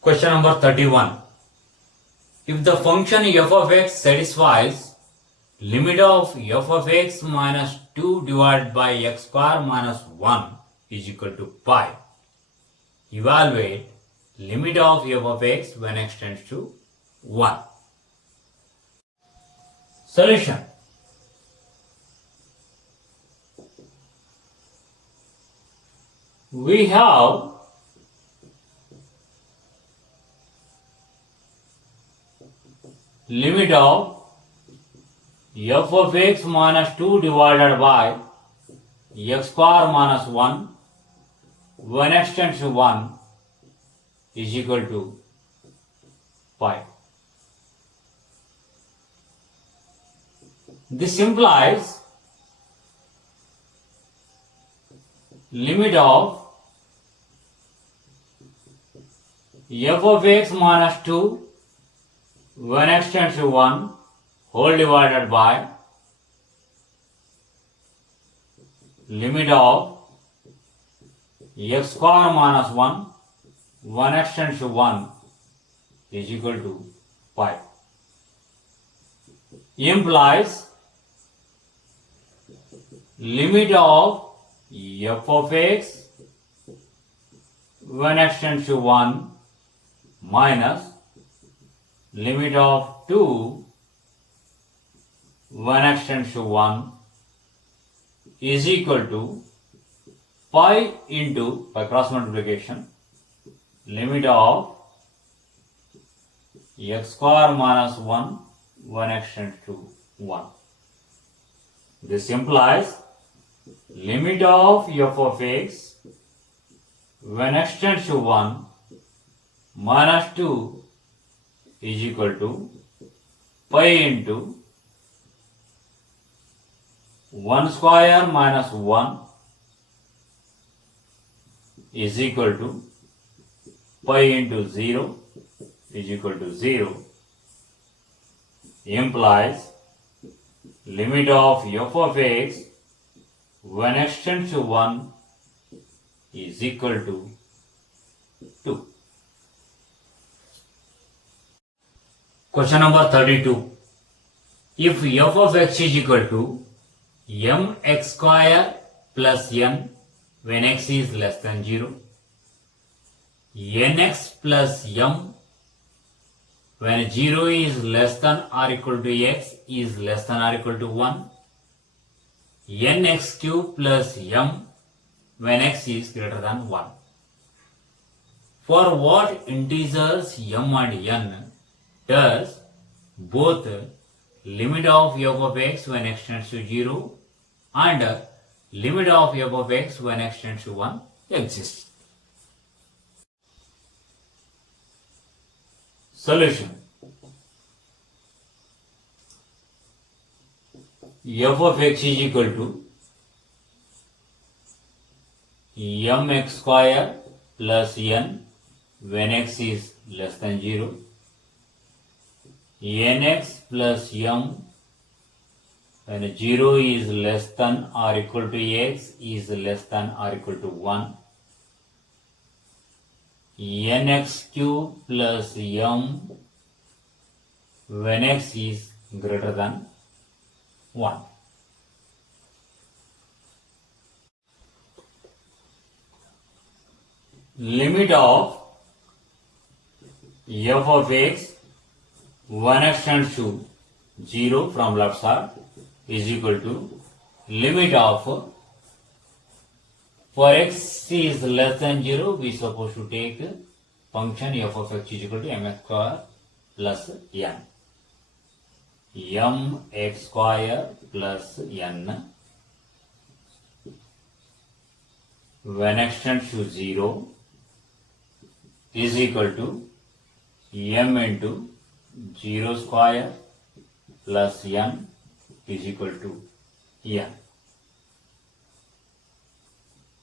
Question number 31. If the function f of x satisfies limit of f of x minus 2 divided by x square minus 1 is equal to pi, evaluate limit of f of x when x tends to 1. Solution. We have limit of f of x minus 2 divided by x square minus 1 when x tends to 1 is equal to pi. This implies limit of f of x minus 2 when x tends to 1 whole divided by limit of x square minus 1 when x tends to 1 is equal to pi. Implies limit of f of x when x tends to 1 minus limit of 2 when x tends to 1 is equal to pi into, by cross multiplication, limit of x square minus 1 when x tends to 1. This implies limit of f of x when x tends to 1 minus 2 is equal to pi into 1 square minus 1 is equal to pi into 0 is equal to 0. Implies limit of f of x when x tends to 1 is equal to 2. Question number 32. If f of x is equal to mx square plus n when x is less than 0, nx plus m when 0 is less than or equal to x is less than or equal to 1, nx cube plus m when x is greater than 1. For what integers m and n does both limit of f of x when x tends to 0 and limit of f of x when x tends to 1 exist? Solution. F of x is equal to mx square plus n when x is less than 0, nx plus m when 0 is less than or equal to x is less than or equal to 1, nx cube plus m when x is greater than 1. Limit of f of x when x tends to 0 from left side is equal to limit of, for x is less than 0, we supposed to take function f of x is equal to mx square plus n. mx square plus n when x tends to 0 is equal to m into 0 square plus n is equal to n.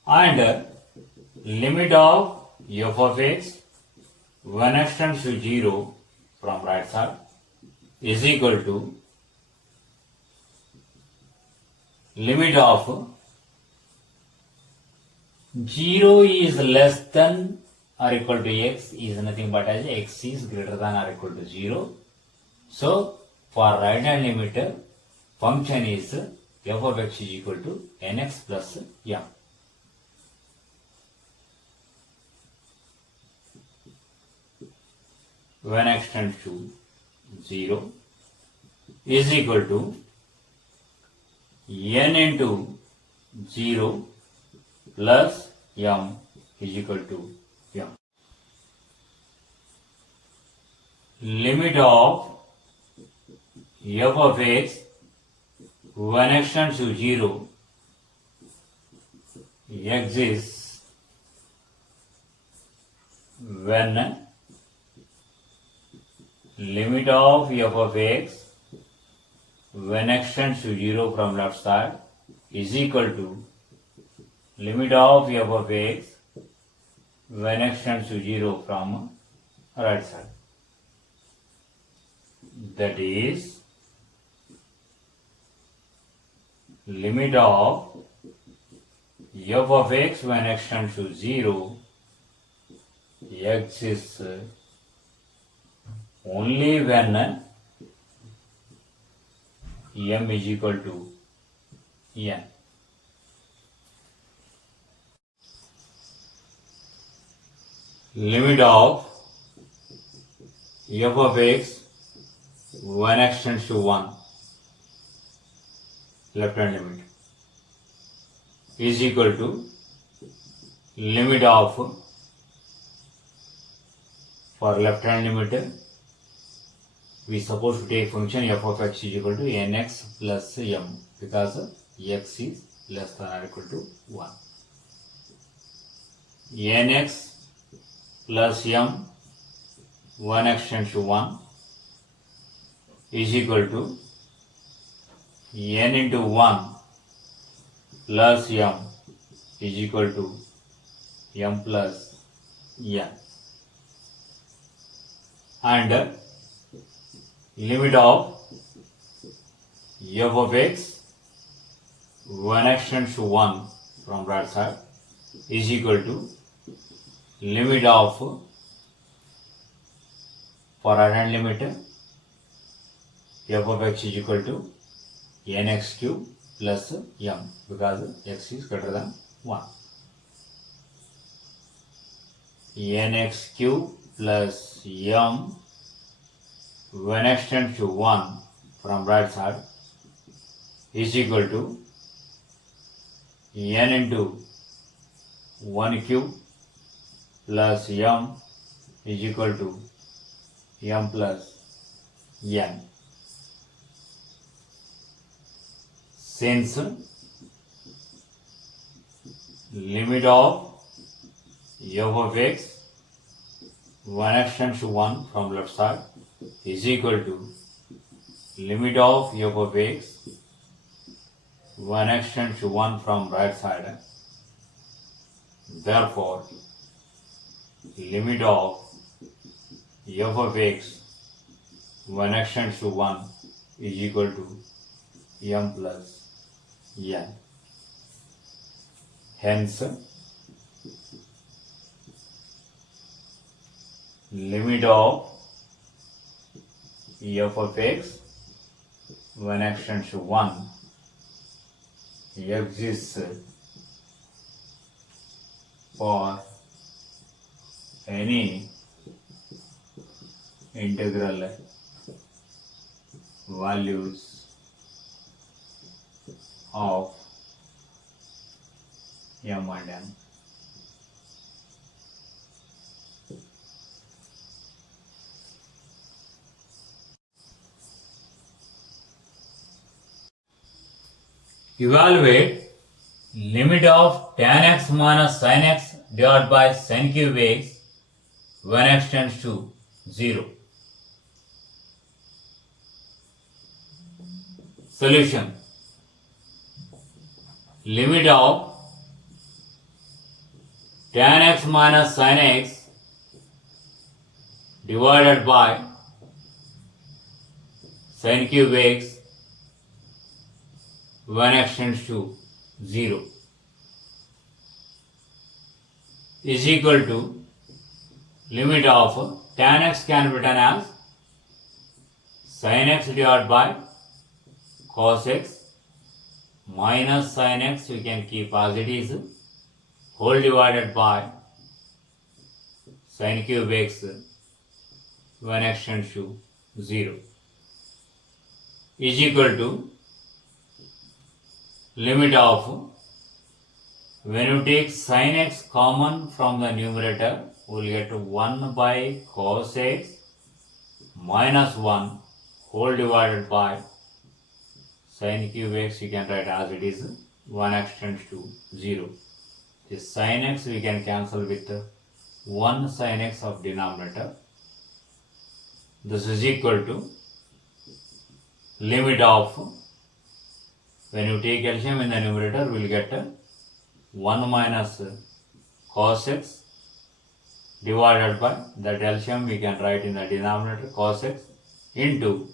And limit of f of x when x tends to 0 from right side is equal to limit of 0 is less than or equal to x is nothing but as x is greater than or equal to 0. So for right hand limit, function is f of x is equal to nx plus m. When x tends to 0 is equal to n into 0 plus m is equal to m. Limit of f of x when x tends to 0 exists when limit of f of x when x tends to 0 from left side is equal to limit of f of x when x tends to 0 from right side. That is limit of f of x when x tends to 0 exists only when m is equal to n. Limit of f of x when x tends to 1, left hand limit, is equal to limit of, for left hand limit, we suppose to take function f of x is equal to nx plus m because x is less than or equal to 1. Nx plus m when x tends to 1 is equal to n into 1 plus m is equal to m plus n. And limit of f of x when x tends to 1 from right side is equal to limit of, for right hand limit, f of x is equal to nx cube plus m because x is greater than 1. Nx cube plus m when x tends to 1 from right side is equal to n into 1 cube plus m is equal to m plus n. Since limit of f of x when x tends to 1 from left side is equal to limit of f of x when x tends to 1 from right side, therefore limit of f of x when x tends to 1 is equal to m plus n. Hence limit of f of x when x tends to 1 exists for any integral values of m and n. Evaluate limit of tan x minus sin x divided by sin cube x when x tends to 0. Solution. Limit of tan x minus sin x divided by sin cube x when x tends to 0 is equal to limit of tan x can be written as sin x divided by cos x minus sin x, you can keep as it is, whole divided by sin cube x when x tends to 0 is equal to limit of, when you take sin x common from the numerator, we will get 1 by cos x minus 1 whole divided by sin cube x, you can write as it is, 1 x tends to 0. This sin x we can cancel with 1 sin x of denominator. This is equal to limit of, when you take LCM in the numerator, we will get 1 minus cos x divided by that LCM we can write in the denominator cos x into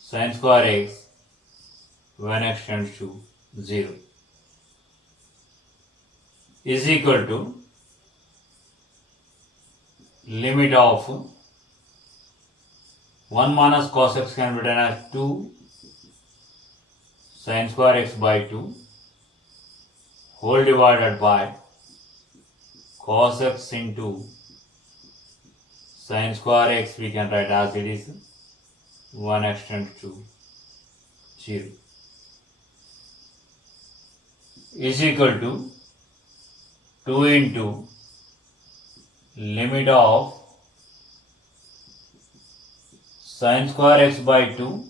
sin square x when x tends to 0 is equal to limit of 1 minus cos x can be written as 2 sin square x by 2 whole divided by cos x into sin square x, we can write as it is, 1 x tends to 0 is equal to 2 into limit of sin square x by 2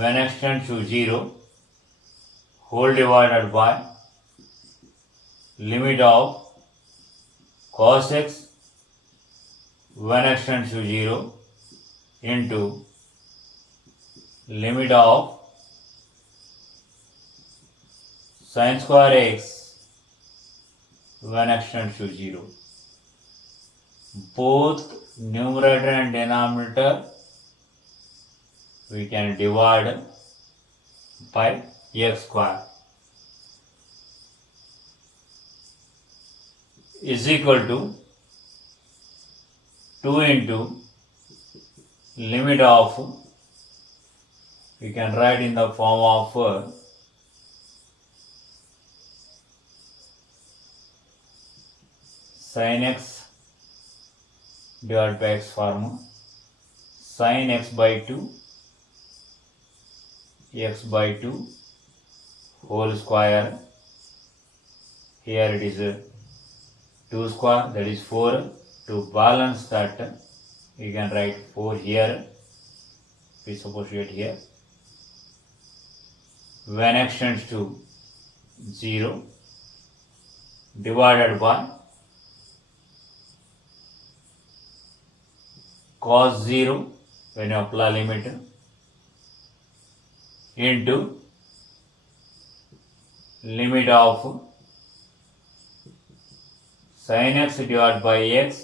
when x tends to 0 whole divided by limit of cos x when x tends to 0 into limit of sin square x when x tends to 0. Both numerator and denominator we can divide by x square is equal to 2 into limit of, we can write in the form of sin x divided by x form, sin x by 2 x by 2 whole square, here it is 2 square, that is 4. To balance that you can write 4 here, we associate here, when x tends to 0 divided by cos 0 when you apply limit into limit of sin x divided by x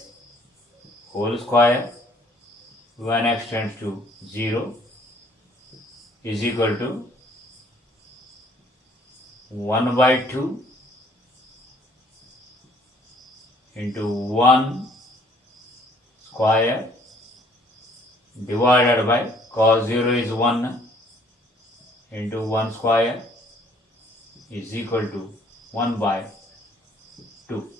whole square when x tends to 0 is equal to 1 by 2 into 1 square divided by cos 0 is 1 into 1 square is equal to 1 by 2.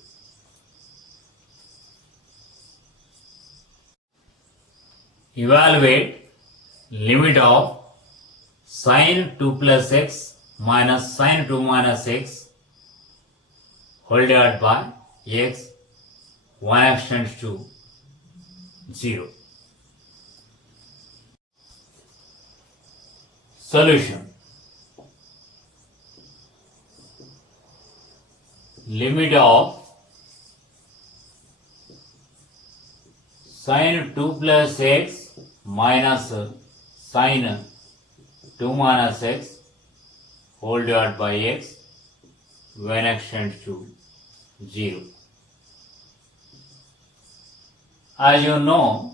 Evaluate limit of sin 2 plus x minus sin 2 minus x whole divided by x when x tends to 0. Solution. Limit of sin 2 plus x minus sin 2 minus x whole divided by x when x tends to 0. As you know,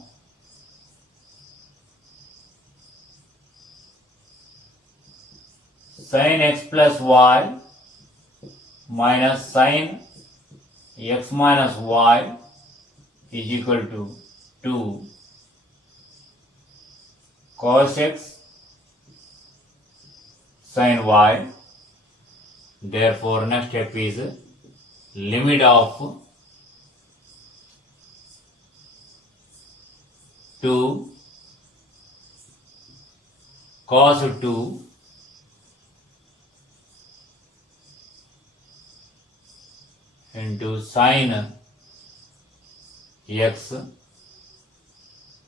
sin x plus y minus sin x minus y is equal to 2 cos x sin y. Therefore, next step is limit of 2 cos 2 into sin x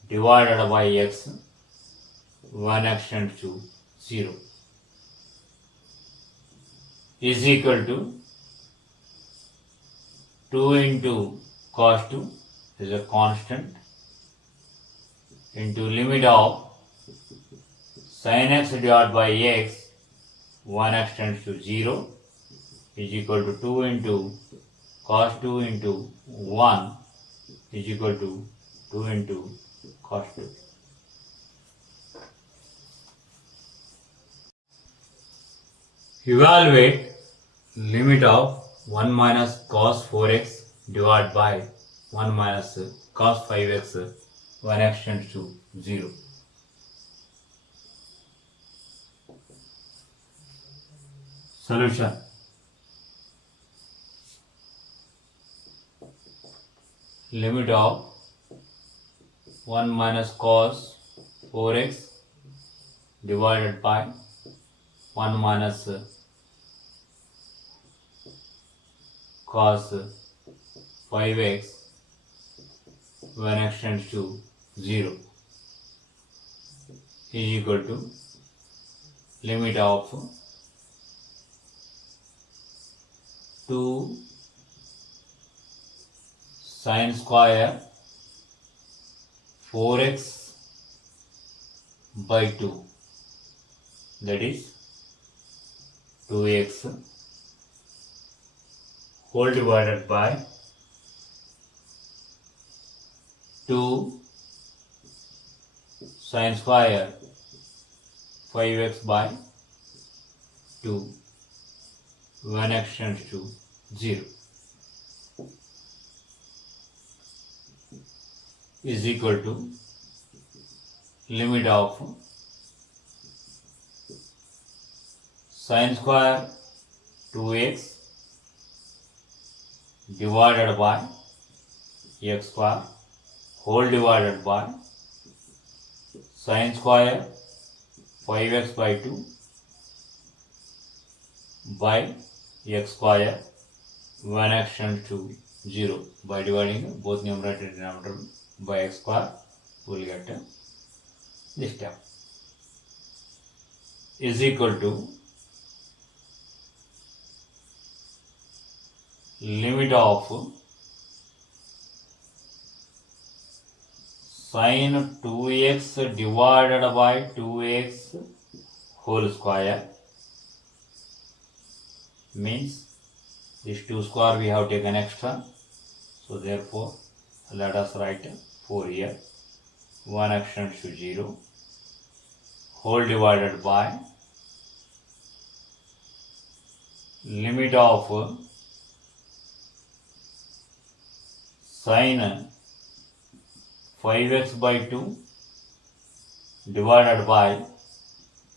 divided by x, 1x tends to 0, is equal to 2 into cos 2 is a constant into limit of sin x divided by x, 1x tends to 0, is equal to 2 into cos 2 into 1 is equal to 2 into cos 2. Evaluate limit of 1 minus cos 4x divided by 1 minus cos 5x, 1x tends to 0. Solution. Limit of 1 minus cos 4x divided by 1 minus cos 5x, when x tends to 0, is equal to limit of 2 sin square 4x by 2, that is 2x whole divided by 2 sin square 5x by 2, when x tends to 0, is equal to limit of sin square 2x divided by x square whole divided by sin square 5x by 2 by x square, when x tends to 0. By dividing both numerator and denominator by x square, we will get this term, is equal to limit of sin 2x divided by 2x whole square, means this 2 square we have taken extra, so therefore let us write 4 here, 1x tends to 0, whole divided by limit of sin 5x by 2 divided by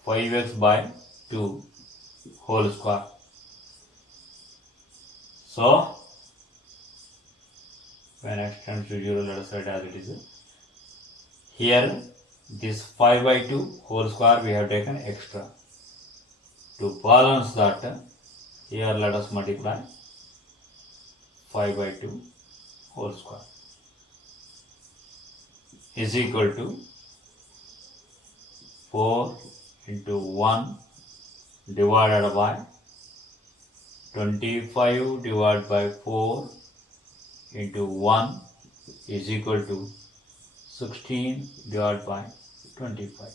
5x by 2 whole square. So, when x tends to 0, let us write as it is. Here, this 5 by 2 whole square we have taken extra. To balance that, here let us multiply 5 by 2 whole square is equal to 4 into 1 divided by 25 divided by 4 into 1 is equal to 16 divided by 25.